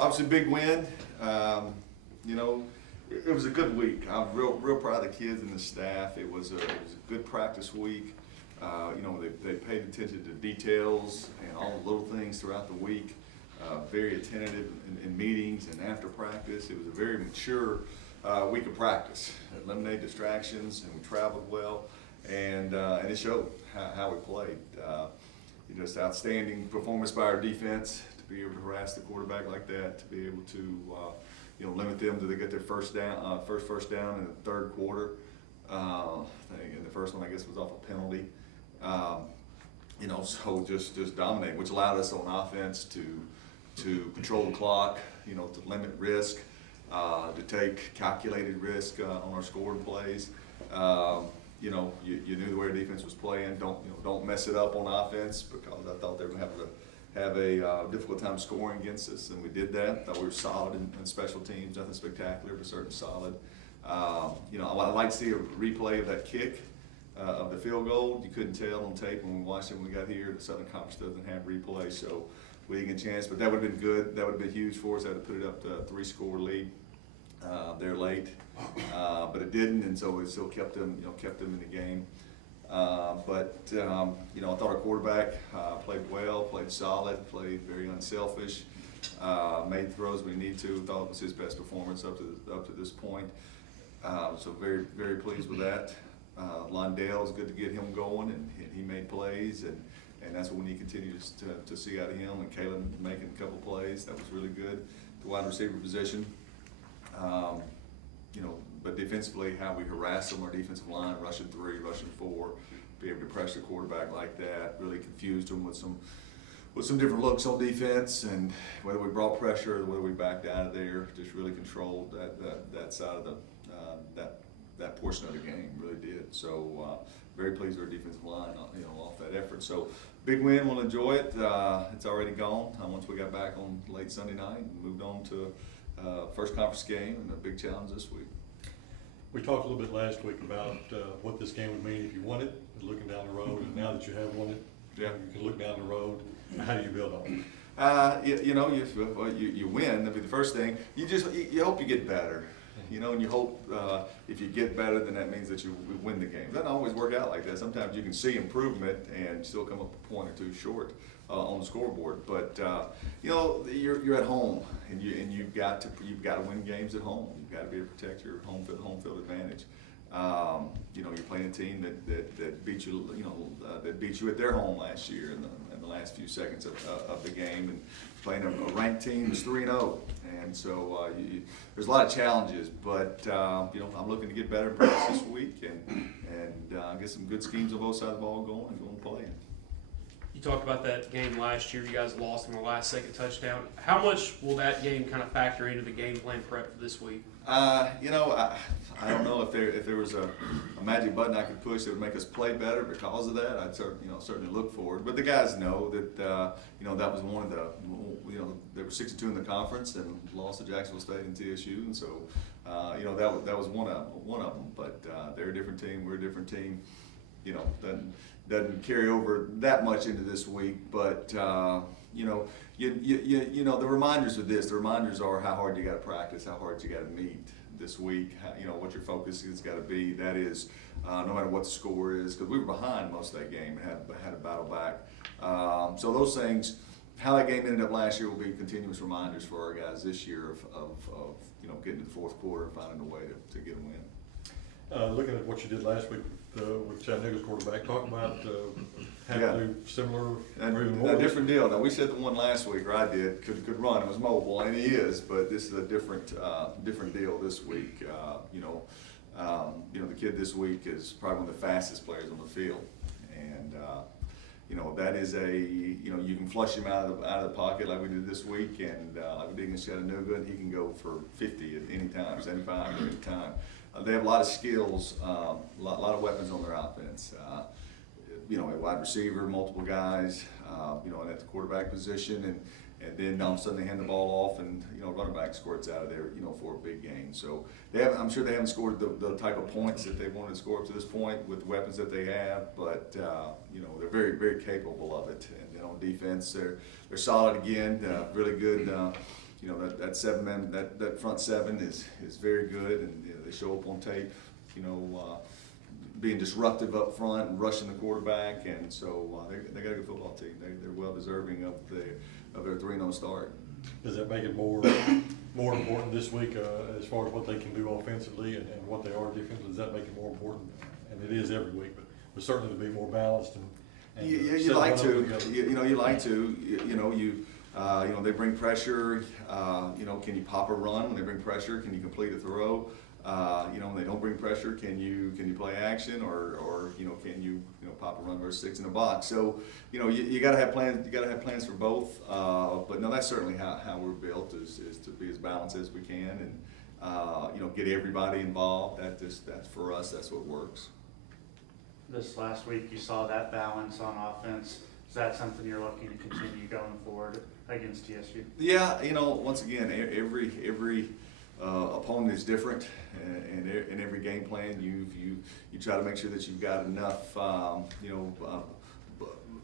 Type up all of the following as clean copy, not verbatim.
Obviously, big win. You know, it was a good week. I'm real proud of the kids and the staff. It was a good practice week. You know, they paid attention to details and all the little things throughout the week. Very attentive in meetings and after practice. It was a very mature week of practice. Eliminated distractions, and we traveled well, and it showed how we played. Just outstanding performance by our defense to be able to harass the quarterback like that, to be able to limit them till they get their first down in the third quarter. And the first one, I guess, was off a penalty. So just dominate, which allowed us on offense to control the clock, to limit risk, to take calculated risk on our scoring plays. You knew the way our defense was playing. Don't mess it up on offense, because I thought they were going to have a difficult time scoring against us, and we did that. Thought we were solid in special teams, nothing spectacular, but certainly solid. I'd like to see a replay of that kick of the field goal. You couldn't tell on tape when we watched it when we got here. The Southern Conference doesn't have replay, so we didn't get a chance. But that would have been good. That would have been huge for us. Had to put it up to a 3-score lead. They're late, but it didn't, and so it still kept them in the game. I thought our quarterback played well, played solid, played very unselfish, made throws when he needed to. Thought it was his best performance up to this point. So very, very pleased with that. Londale, is good to get him going, and he made plays, and that's what we need to continue to see out of him. And Caleb making a couple plays, that was really good. The wide receiver position. But defensively, how we harass them, our defensive line, rushing 3, rushing 4, be able to pressure the quarterback like that, really confused them with some different looks on defense, and whether we brought pressure or whether we backed out of there, just really controlled that side of that portion of the game, really did. So very pleased with our defensive line, off that effort. So big win, we'll enjoy it. It's already gone once we got back on late Sunday night and moved on to first conference game and a big challenge this week. We talked a little bit last week about what this game would mean if you won it, looking down the road, and now that you have won it, yeah, you can look down the road. How do you build on it? You win. I mean, the first thing, you hope you get better. And you hope if you get better, then that means that you win the game. It doesn't always work out like that. Sometimes you can see improvement and still come up a point or two short on the scoreboard. But you're at home, and you've got to win games at home. You've got to be able to protect your home field advantage. You're playing a team that beat you, that beat you at their home last year in the last few seconds of the game, and playing a ranked team that's 3-0, and so there's a lot of challenges. But I'm looking to get better in practice this week, and get some good schemes on both sides of the ball going and playing. You talked about that game last year. You guys lost in the last second touchdown. How much will that game kind of factor into the game plan prep for this week? I don't know if there was a magic button I could push that would make us play better because of that. I'd certainly look for it. But the guys know that that was one of the they were 6-2 in the conference and lost to Jacksonville State and TSU, and so that was one of them. But they're a different team. We're a different team. Doesn't carry over that much into this week, but the reminders of this. The reminders are how hard you got to practice, how hard you got to meet this week. What your focus has got to be. That is, no matter what the score is, because we were behind most of that game and had to battle back. So those things, how that game ended up last year, will be continuous reminders for our guys this year of getting to the fourth quarter and finding a way to get a win. Looking at what you did last week with Chattanooga's quarterback, talk about having to do similar, a different deal. Now, we said the one last week, or I did, could run. It was mobile, and he is, but this is a different deal this week. The kid this week is probably one of the fastest players on the field, and that is you can flush him out of the pocket like we did this week, and like we did against Chattanooga, and he can go for 50 at any time, 75 at any time. They have a lot of skills, a lot of weapons on their offense. A wide receiver, multiple guys, and at the quarterback position, and then all of a sudden they hand the ball off, and running back squirts out of there, for a big gain. So I'm sure they haven't scored the type of points that they wanted to score up to this point with the weapons that they have, but they're very, very capable of it. And then on defense, they're solid again, really good. you know, that seven man, that front seven is very good, and you know, they show up on tape, you know, being disruptive up front and rushing the quarterback, and so they got a good football team. They're well deserving of their 3-0 start. Does that make it more important this week as far as what they can do offensively and what they are defensively? Does that make it more important? And it is every week, but certainly to be more balanced and You like to, you like to, you know, they bring pressure, you know, can you pop a run when they bring pressure? Can you complete a throw? You know, when they don't bring pressure, can you play action, or you know, can you pop a run versus 6 in a box? So, you know, you gotta have plans. You gotta have plans for both. But no, that's certainly how we're built is to be as balanced as we can, and you know, get everybody involved. That's for us. That's what works. This last week, you saw that balance on offense. Is that something you're looking to continue going forward against TSU? Yeah, you know, once again, every opponent is different, and in every game plan, you try to make sure that you've got enough,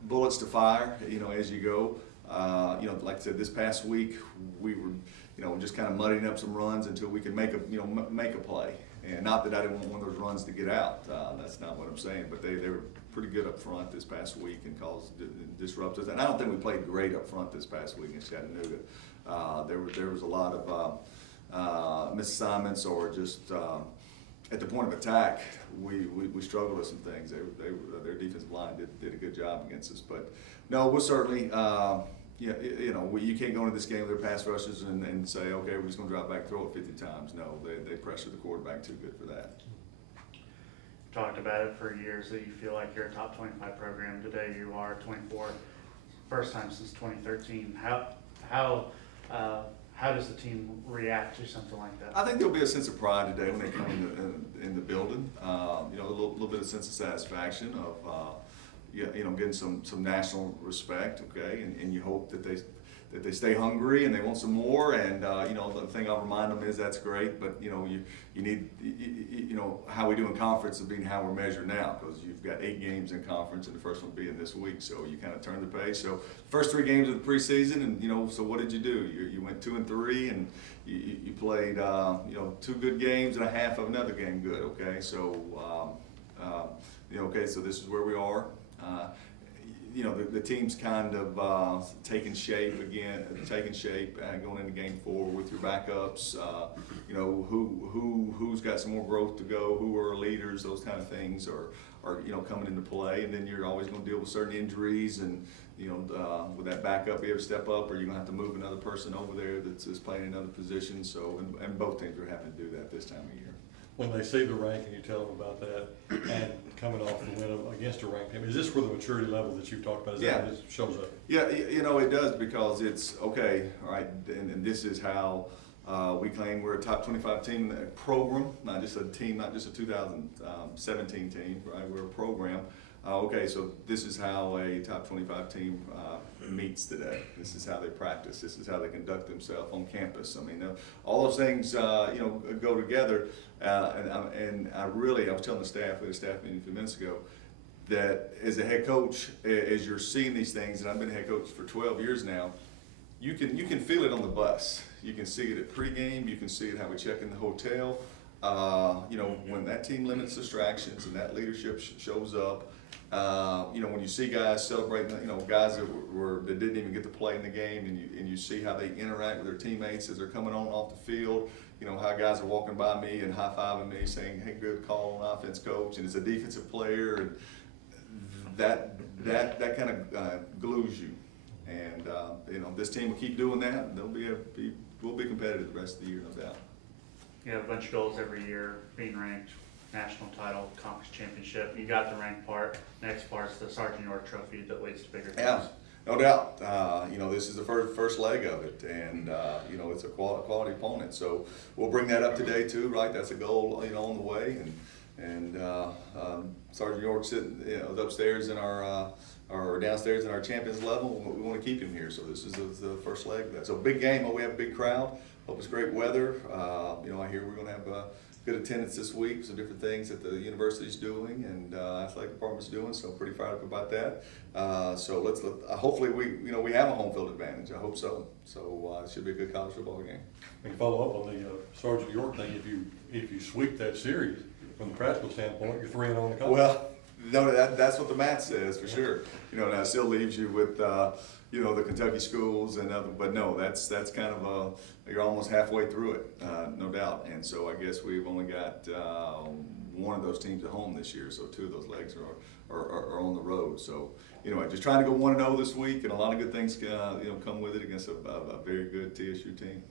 bullets to fire, you know, as you go. You know, like I said, this past week we were, you know, just kind of muddying up some runs until we could make a play. And not that I didn't want one of those runs to get out. That's not what I'm saying. But they were pretty good up front this past week and caused disruptors. And I don't think we played great up front this past week in Chattanooga. There was a lot of misassignments, or just at the point of attack, we struggled with some things. Their defensive line did a good job against us. But no, we'll certainly. Yeah, you know, you can't go into this game with their pass rushes and say, okay, we're just going to drop back, throw it 50 times. No, they pressure the quarterback too good for that. Talked about it for years that you feel like you're a top 25 program. Today you are 24, first time since 2013. How does the team react to something like that? I think there'll be a sense of pride today when they come in the building. You know, a little bit of sense of satisfaction of. You know, getting some national respect, okay, and you hope that they stay hungry and they want some more. And you know, the thing I'll remind them is that's great, but you know, you need you know, how we do in conference is being how we're measured now, because you've got 8 games in conference and the first one being this week, so you kind of turn the page. So first 3 games of the preseason, and you know, so what did you do? You went 2-3, and you played you know, 2 good games and a half of another game good, okay. So you know, okay, so this is where we are. You know, the team's kind of taking shape again, going into game 4 with your backups. You know, who's got some more growth to go, who are leaders, those kind of things are you know, coming into play. And then you're always going to deal with certain injuries, and you know, with that backup, be able to step up, or you're going to have to move another person over there that's playing another position. So, and both teams are having to do that this time of year. When they see the ranking, you tell them about that, and coming off the win against a ranked team, is this where the maturity level that you've talked about, is that it shows up? Yeah, you know, it does, because it's, okay, all right, and this is how we claim we're a top 25 team program, not just a team, not just a 2017 team, right? We're a program. Okay, so this is how a top 25 team meets today. This is how they practice. This is how they conduct themselves on campus. I mean, all those things, you know, go together. And I was telling the staff, we had a staff meeting a few minutes ago, that as a head coach, as you're seeing these things, and I've been a head coach for 12 years now, you can feel it on the bus. You can see it at pregame. You can see it how we check in the hotel. You know, when that team limits distractions and that leadership shows up. You know, when you see guys celebrating, you know, guys that didn't even get to play in the game, and you see how they interact with their teammates as they're coming on off the field. You know, how guys are walking by me and high-fiving me, saying, "Hey, good call on offense, coach," and it's a defensive player, and that kind of glues you. And you know, this team will keep doing that, and we'll be competitive the rest of the year, no doubt. You have a bunch of goals every year, being ranked, national title, conference championship. You got the ranked part. Next part's the Sergeant York Trophy that leads to bigger things. Yeah, no doubt. You know, this is the first leg of it, and you know, it's a quality opponent. So we'll bring that up today too, right? That's a goal, you know, on the way. And Sergeant York sitting, you know, upstairs in our or downstairs in our champions level. We want to keep him here. So this is the first leg of that. So big game. We have a big crowd. Hope it's great weather. You know, I hear we're going to good attendance this week, some different things that the university's doing and athletic department's doing, so pretty fired up about that. So hopefully we have a home field advantage. I hope so. So it should be a good college football game. We can follow up on the Sergeant York thing. If you sweep that series, from the practical standpoint, you're 3-0 on the conference. Well, no, that's what the math says for sure. Now it still leaves you with the Kentucky schools and other, but no, that's kind of you're almost halfway through it, no doubt. And so I guess we've only got one of those teams at home this year, so 2 of those legs are on the road. So anyway, just trying to go 1-0 this week, and a lot of good things come with it against a very good TSU team.